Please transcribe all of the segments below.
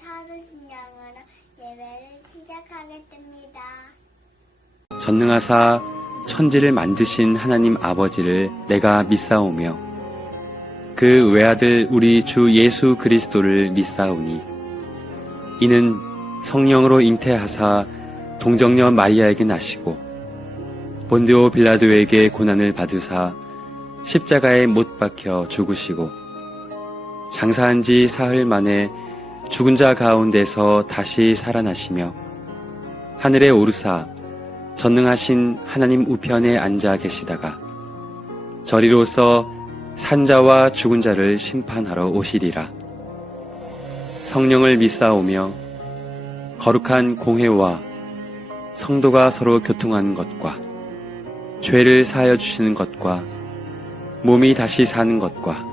사도신령으로 예배를 시작하겠습니다. 전능하사 천지를 만드신 하나님 아버지를 내가 믿사오며 그 외아들 우리 주 예수 그리스도를 믿사오니 이는 성령으로 잉태하사 동정녀 마리아에게 나시고 본디오 빌라도에게 고난을 받으사 십자가에 못 박혀 죽으시고 장사한 지 사흘 만에 죽은 자 가운데서 다시 살아나시며 하늘에 오르사 전능하신 하나님 우편에 앉아 계시다가 저리로서 산자와 죽은 자를 심판하러 오시리라. 성령을 믿사오며 거룩한 공회와 성도가 서로 교통하는 것과 죄를 사하여 주시는 것과 몸이 다시 사는 것과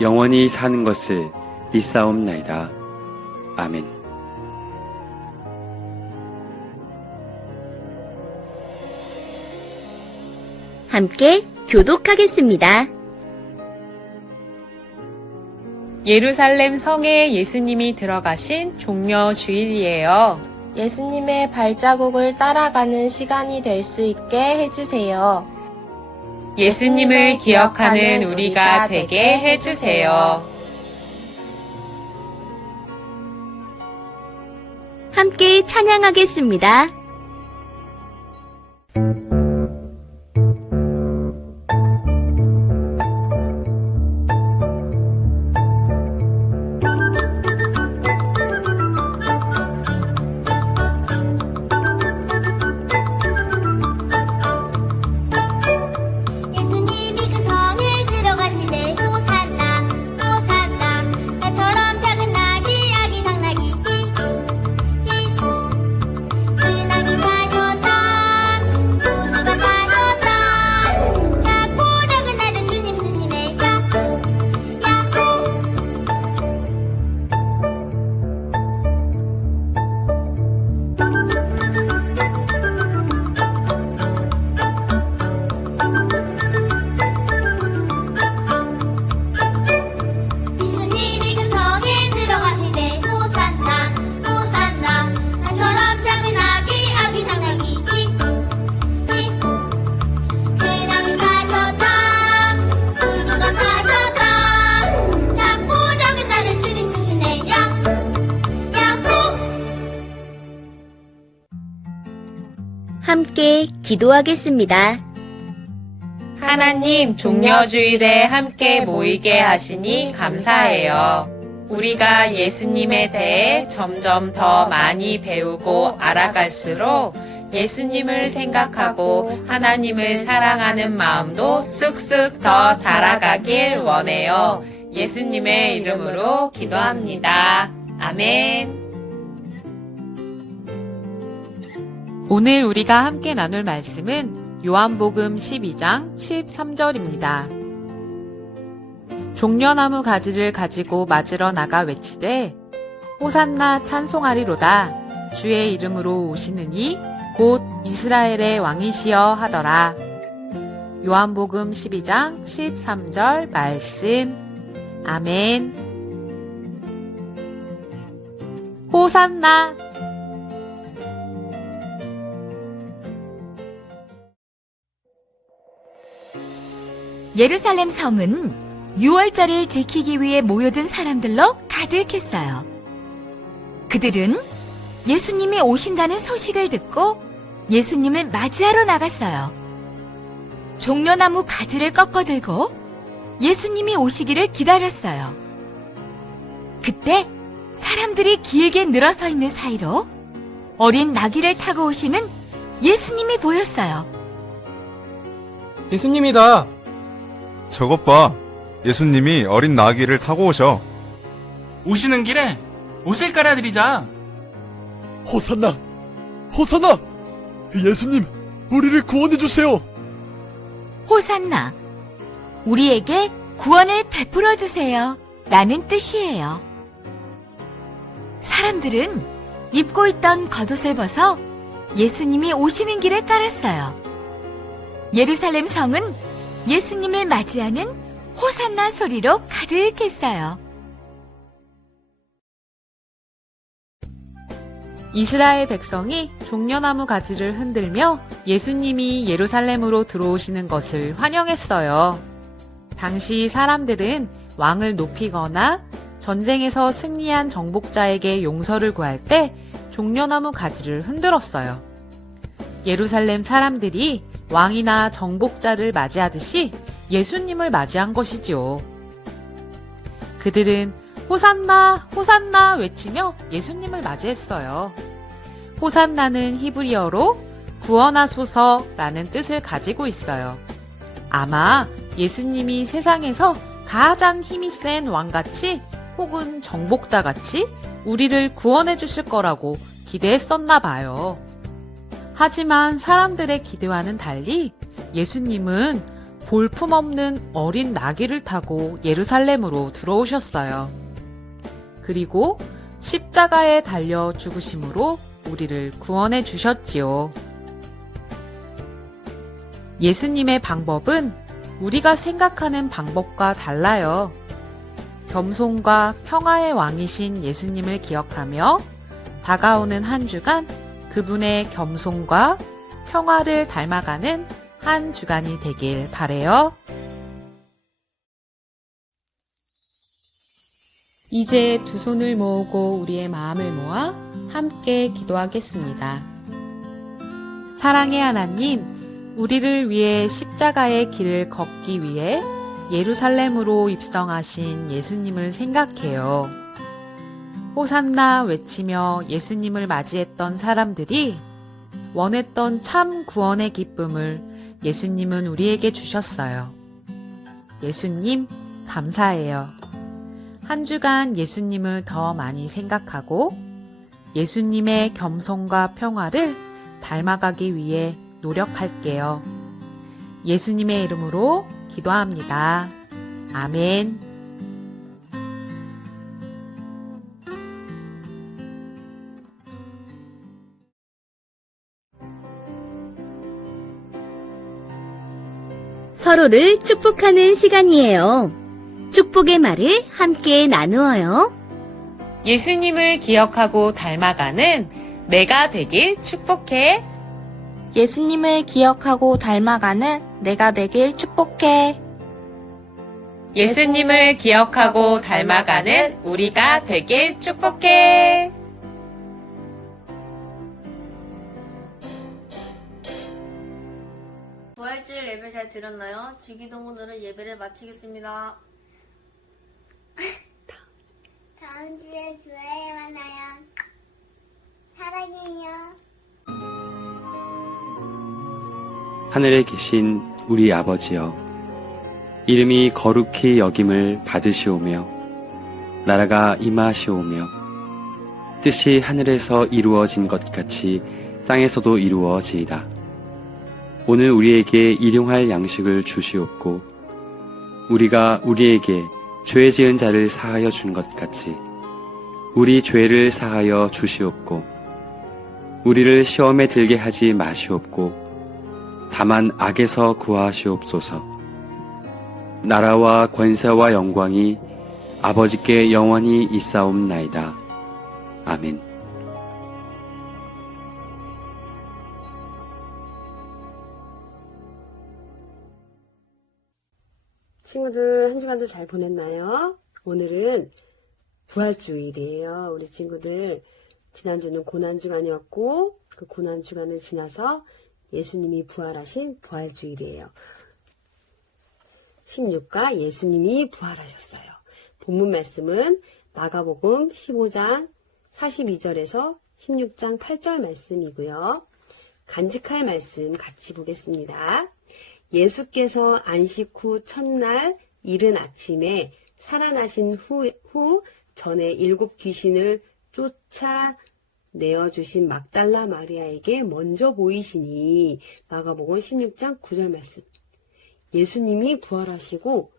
영원히 사는 것을 믿사옵나이다. 아멘. 함께 교독하겠습니다. 예루살렘 성에 예수님이 들어가신 종려 주일이에요. 예수님의 발자국을 따라가는 시간이 될 수 있게 해주세요. 예수님을 기억하는 우리가 되게 해주세요. 함께 찬양하겠습니다. 함께 기도하겠습니다. 하나님, 종려주일에 함께 모이게 하시니 감사해요. 우리가 예수님에 대해 점점 더 많이 배우고 알아갈수록 예수님을 생각하고 하나님을 사랑하는 마음도 쑥쑥 더 자라가길 원해요. 예수님의 이름으로 기도합니다. 아멘. 오늘 우리가 함께 나눌 말씀은 요한복음 12장 13절입니다. 종려나무 가지를 가지고 맞으러 나가 외치되 호산나 찬송하리로다 주의 이름으로 오시느니 곧 이스라엘의 왕이시여 하더라. 요한복음 12장 13절 말씀. 아멘. 호산나. 예루살렘 성은 유월절을 지키기 위해 모여든 사람들로 가득했어요. 그들은 예수님이 오신다는 소식을 듣고 예수님을 맞이하러 나갔어요. 종려나무 가지를 꺾어 들고 예수님이 오시기를 기다렸어요. 그때 사람들이 길게 늘어서 있는 사이로 어린 나귀를 타고 오시는 예수님이 보였어요. 예수님이다. 저것 봐. 예수님이 어린 나귀를 타고 오셔. 오시는 길에 옷을 깔아드리자. 호산나! 호산나! 예수님, 우리를 구원해주세요! 호산나, 우리에게 구원을 베풀어 주세요 라는 뜻이에요. 사람들은 입고 있던 겉옷을 벗어 예수님이 오시는 길에 깔았어요. 예루살렘 성은 예수님을 맞이하는 호산나 소리로 가득했어요. 이스라엘 백성이 종려나무 가지를 흔들며 예수님이 예루살렘으로 들어오시는 것을 환영했어요. 당시 사람들은 왕을 높이거나 전쟁에서 승리한 정복자에게 용서를 구할 때 종려나무 가지를 흔들었어요. 예루살렘 사람들이 왕이나 정복자를 맞이하듯이 예수님을 맞이한 것이지요. 그들은 호산나, 호산나 외치며 예수님을 맞이했어요. 호산나는 히브리어로 구원하소서라는 뜻을 가지고 있어요. 아마 예수님이 세상에서 가장 힘이 센 왕같이 혹은 정복자같이 우리를 구원해 주실 거라고 기대했었나 봐요. 하지만 사람들의 기대와는 달리 예수님은 볼품없는 어린 나귀를 타고 예루살렘으로 들어오셨어요. 그리고 십자가에 달려 죽으심으로 우리를 구원해 주셨지요. 예수님의 방법은 우리가 생각하는 방법과 달라요. 겸손과 평화의 왕이신 예수님을 기억하며 다가오는 한 주간 그분의 겸손과 평화를 닮아가는 한 주간이 되길 바래요. 이제 두 손을 모으고 우리의 마음을 모아 함께 기도하겠습니다. 사랑의 하나님, 우리를 위해 십자가의 길을 걷기 위해 예루살렘으로 입성하신 예수님을 생각해요. 호산나 외치며 예수님을 맞이했던 사람들이 원했던 참 구원의 기쁨을 예수님은 우리에게 주셨어요. 예수님, 감사해요. 한 주간 예수님을 더 많이 생각하고 예수님의 겸손과 평화를 닮아가기 위해 노력할게요. 예수님의 이름으로 기도합니다. 아멘. 서로를 축복하는 시간이에요. 축복의 말을 함께 나누어요. 예수님을 기억하고 닮아가는 내가 되길 축복해. 예수님을 기억하고 닮아가는 내가 되길 축복해. 예수님을 기억하고 닮아가는 우리가 되길 축복해. 부활주일 예배 잘 들었나요? 주기도문으로 예배를 마치겠습니다. 다음 주에 교회에 만나요. 사랑해요. 하늘에 계신 우리 아버지여, 이름이 거룩히 여김을 받으시오며 나라가 임하시오며 뜻이 하늘에서 이루어진 것 같이 땅에서도 이루어지이다. 오늘 우리에게 일용할 양식을 주시옵고 우리가 우리에게 죄 지은 자를 사하여 준 것 같이 우리 죄를 사하여 주시옵고 우리를 시험에 들게 하지 마시옵고 다만 악에서 구하시옵소서. 나라와 권세와 영광이 아버지께 영원히 있사옵나이다. 아멘. 친구들 한 주간도 잘 보냈나요? 오늘은 부활주일이에요. 우리 친구들 지난주는 고난주간이었고 그 고난주간을 지나서 예수님이 부활하신 부활주일이에요. 16가 예수님이 부활하셨어요. 본문 말씀은 마가복음 15장 42절에서 16장 8절 말씀이고요. 간직할 말씀 같이 보겠습니다. 예수께서 안식 후 첫날 이른 아침에 살아나신 후 전에 7 귀신을 쫓아내어주신 막달라 마리아에게 먼저 보이시니 마가복음 16장 9절 말씀. 예수님이 부활하시고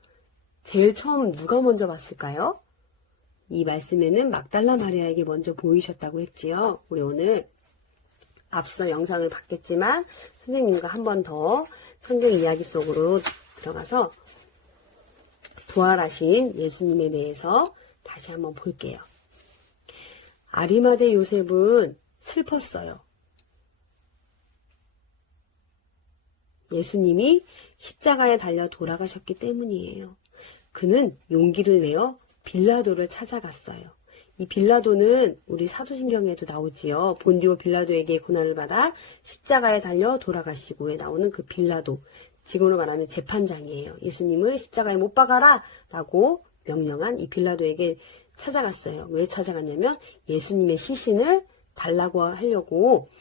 제일 처음 누가 먼저 봤을까요? 이 말씀에는 막달라 마리아에게 먼저 보이셨다고 했지요. 우리 오늘 앞서 영상을 봤겠지만 선생님과 한 번 더 성경 이야기 속으로 들어가서 부활하신 예수님에 대해서 다시 한번 볼게요. 아리마대 요셉은 슬펐어요. 예수님이 십자가에 달려 돌아가셨기 때문이에요. 그는 용기를 내어 빌라도를 찾아갔어요. 이 빌라도는 우리 사도신경에도 나오지요. 본디오 빌라도에게 고난을 받아 십자가에 달려 돌아가시고에 나오는 그 빌라도. 지금으로 말하면 재판장이에요. 예수님을 십자가에 못 박아라 라고 명령한 이 빌라도에게 찾아갔어요. 왜 찾아갔냐면 예수님의 시신을 달라고 하려고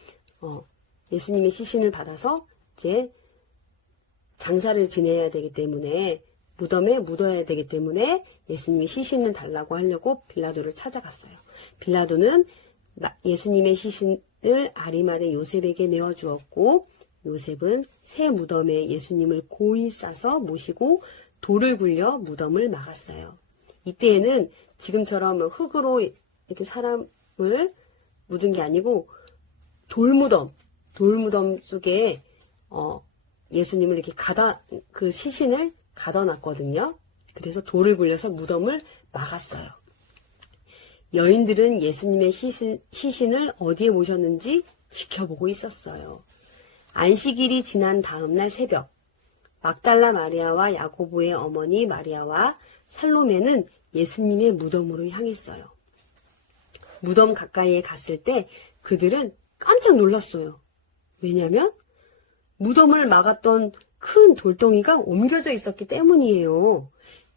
예수님의 시신을 받아서 이제 장사를 지내야 되기 때문에 무덤에 묻어야 되기 때문에 예수님의 시신을 달라고 하려고 빌라도를 찾아갔어요. 빌라도는 예수님의 시신을 아리마대 요셉에게 내어주었고 요셉은 새 무덤에 예수님을 고이 싸서 모시고 돌을 굴려 무덤을 막았어요. 이때에는 지금처럼 흙으로 이렇게 사람을 묻은 게 아니고 돌무덤 속에 예수님을 이렇게 그 시신을 가둬놨거든요. 그래서 돌을 굴려서 무덤을 막았어요. 여인들은 예수님의 시신을 어디에 모셨는지 지켜보고 있었어요. 안식일이 지난 다음날 새벽, 막달라 마리아와 야고보의 어머니 마리아와 살로메는 예수님의 무덤으로 향했어요. 무덤 가까이에 갔을 때 그들은 깜짝 놀랐어요. 왜냐하면 무덤을 막았던 큰 돌덩이가 옮겨져 있었기 때문이에요.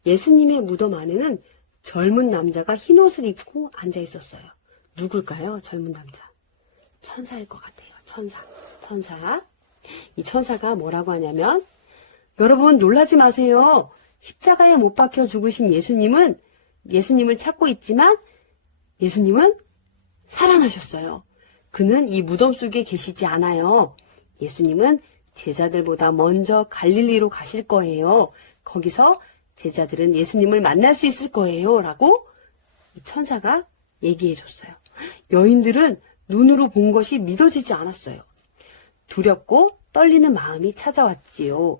예수님의 무덤 안에는 젊은 남자가 흰 옷을 입고 앉아 있었어요. 누굴까요? 젊은 남자. 천사일 것 같아요. 천사. 이 천사가 뭐라고 하냐면, 여러분 놀라지 마세요. 십자가에 못 박혀 죽으신 예수님을 찾고 있지만 예수님은 살아나셨어요. 그는 이 무덤 속에 계시지 않아요. 예수님은 제자들보다 먼저 갈릴리로 가실 거예요. 거기서 제자들은 예수님을 만날 수 있을 거예요. 라고 이 천사가 얘기해 줬어요. 여인들은 눈으로 본 것이 믿어지지 않았어요. 두렵고 떨리는 마음이 찾아왔지요.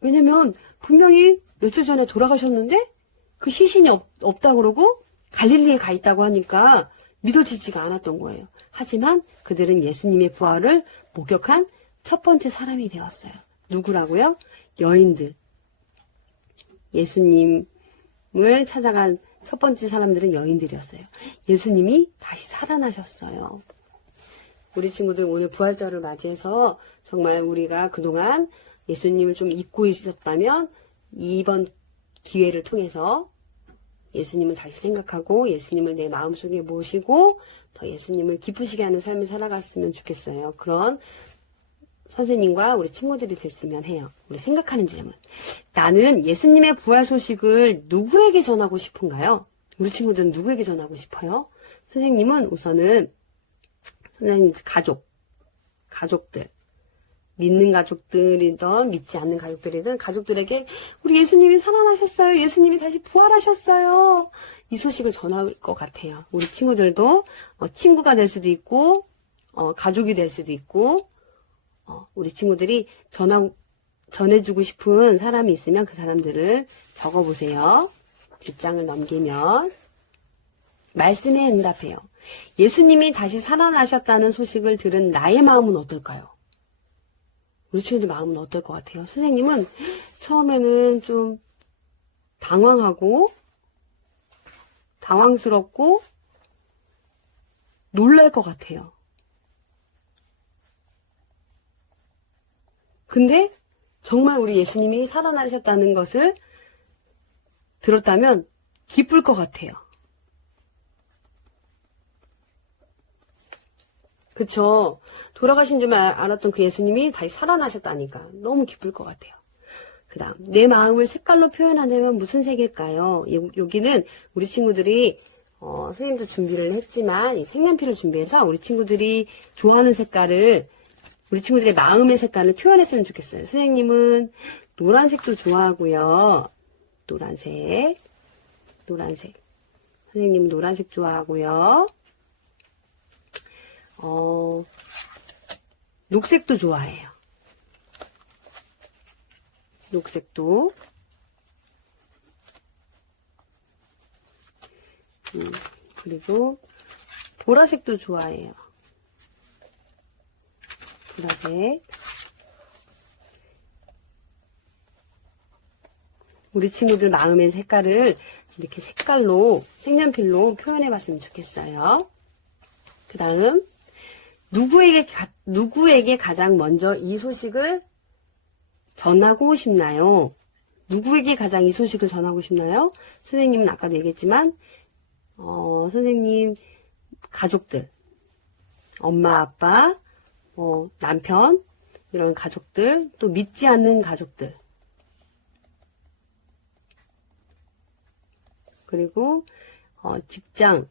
왜냐면 분명히 며칠 전에 돌아가셨는데 그 시신이 없다고 그러고 갈릴리에 가 있다고 하니까 믿어지지가 않았던 거예요. 하지만 그들은 예수님의 부활을 목격한 첫 번째 사람이 되었어요. 누구라고요? 여인들. 예수님을 찾아간 첫 번째 사람들은 여인들이었어요. 예수님이 다시 살아나셨어요. 우리 친구들 오늘 부활절을 맞이해서 정말 우리가 그동안 예수님을 좀 잊고 있었다면 이번 기회를 통해서 예수님을 다시 생각하고 예수님을 내 마음속에 모시고 더 예수님을 기쁘시게 하는 삶을 살아갔으면 좋겠어요. 그런 선생님과 우리 친구들이 됐으면 해요. 우리 생각하는 질문. 나는 예수님의 부활 소식을 누구에게 전하고 싶은가요? 우리 친구들은 누구에게 전하고 싶어요? 선생님은 우선은 선생님 가족들, 믿는 가족들이든 믿지 않는 가족들이든 가족들에게 우리 예수님이 살아나셨어요. 예수님이 다시 부활하셨어요. 이 소식을 전할 것 같아요. 우리 친구들도 친구가 될 수도 있고 가족이 될 수도 있고 우리 친구들이 전해주고 싶은 사람이 있으면 그 사람들을 적어보세요. 뒷장을 넘기면 말씀에 응답해요. 예수님이 다시 살아나셨다는 소식을 들은 나의 마음은 어떨까요? 우리 친구들 마음은 어떨 것 같아요? 선생님은 처음에는 좀 당황스럽고 놀랄 것 같아요. 근데 정말 우리 예수님이 살아나셨다는 것을 들었다면 기쁠 것 같아요. 그쵸? 돌아가신 줄 알았던 그 예수님이 다시 살아나셨다니까 너무 기쁠 것 같아요. 그 다음 내 마음을 색깔로 표현하려면 무슨 색일까요? 여기는 우리 친구들이 선생님도 준비를 했지만 이 색연필을 준비해서 우리 친구들이 좋아하는 색깔을 우리 친구들의 마음의 색깔을 표현했으면 좋겠어요. 선생님은 노란색도 좋아하고요. 노란색. 선생님은 노란색 좋아하고요. 녹색도 좋아해요. 녹색도. 그리고 보라색도 좋아해요. 이렇게. 우리 친구들 마음의 색깔을 이렇게 색깔로, 색연필로 표현해 봤으면 좋겠어요. 그 다음, 누구에게 가장 먼저 이 소식을 전하고 싶나요? 누구에게 가장 이 소식을 전하고 싶나요? 선생님은 아까도 얘기했지만, 선생님, 가족들, 엄마, 아빠, 남편, 이런 가족들, 또 믿지 않는 가족들, 그리고 직장,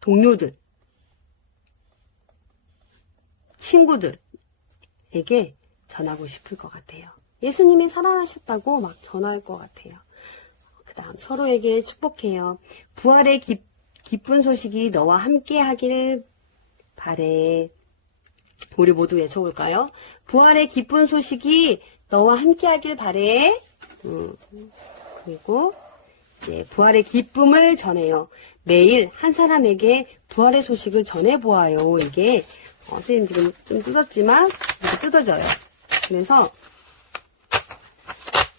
동료들, 친구들에게 전하고 싶을 것 같아요. 예수님이 살아나셨다고 막 전할 것 같아요. 그 다음 서로에게 축복해요. 부활의 기쁜 소식이 너와 함께 하길 바래. 우리 모두 외쳐볼까요? 부활의 기쁜 소식이 너와 함께 하길 바래. 그리고 이제 부활의 기쁨을 전해요. 매일 한 사람에게 부활의 소식을 전해보아요. 이게 선생님 지금 좀 뜯었지만 이렇게 뜯어져요. 그래서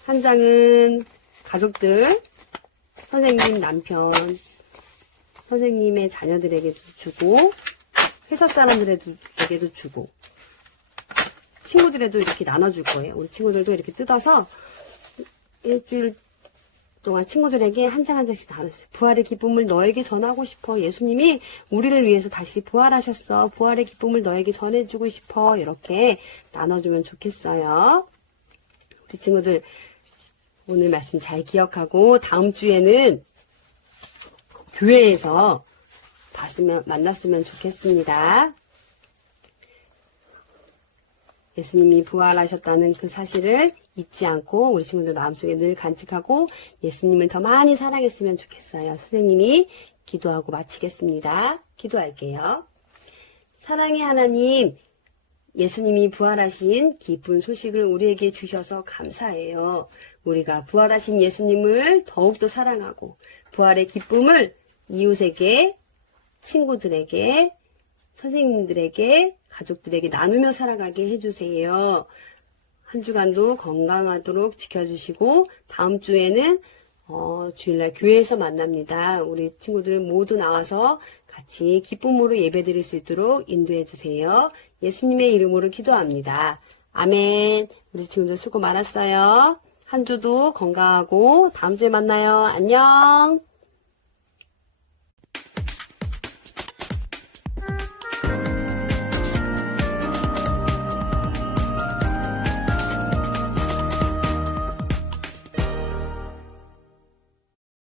한 장은 가족들, 선생님 남편, 선생님의 자녀들에게도 주고 회사 사람들에게도 주고 친구들에도 이렇게 나눠줄 거예요. 우리 친구들도 이렇게 뜯어서 일주일 동안 친구들에게 한 장 한 장씩 나눠주세요. 부활의 기쁨을 너에게 전하고 싶어. 예수님이 우리를 위해서 다시 부활하셨어. 부활의 기쁨을 너에게 전해주고 싶어. 이렇게 나눠주면 좋겠어요. 우리 친구들 오늘 말씀 잘 기억하고 다음 주에는 교회에서 만났으면 좋겠습니다. 예수님이 부활하셨다는 그 사실을 잊지 않고 우리 친구들 마음속에 늘 간직하고 예수님을 더 많이 사랑했으면 좋겠어요. 선생님이 기도하고 마치겠습니다. 기도할게요. 사랑의 하나님, 예수님이 부활하신 기쁜 소식을 우리에게 주셔서 감사해요. 우리가 부활하신 예수님을 더욱더 사랑하고 부활의 기쁨을 이웃에게, 친구들에게, 선생님들에게, 가족들에게 나누며 살아가게 해주세요. 한 주간도 건강하도록 지켜주시고 다음 주에는 주일날 교회에서 만납니다. 우리 친구들 모두 나와서 같이 기쁨으로 예배드릴 수 있도록 인도해 주세요. 예수님의 이름으로 기도합니다. 아멘. 우리 친구들 수고 많았어요. 한 주도 건강하고 다음 주에 만나요. 안녕.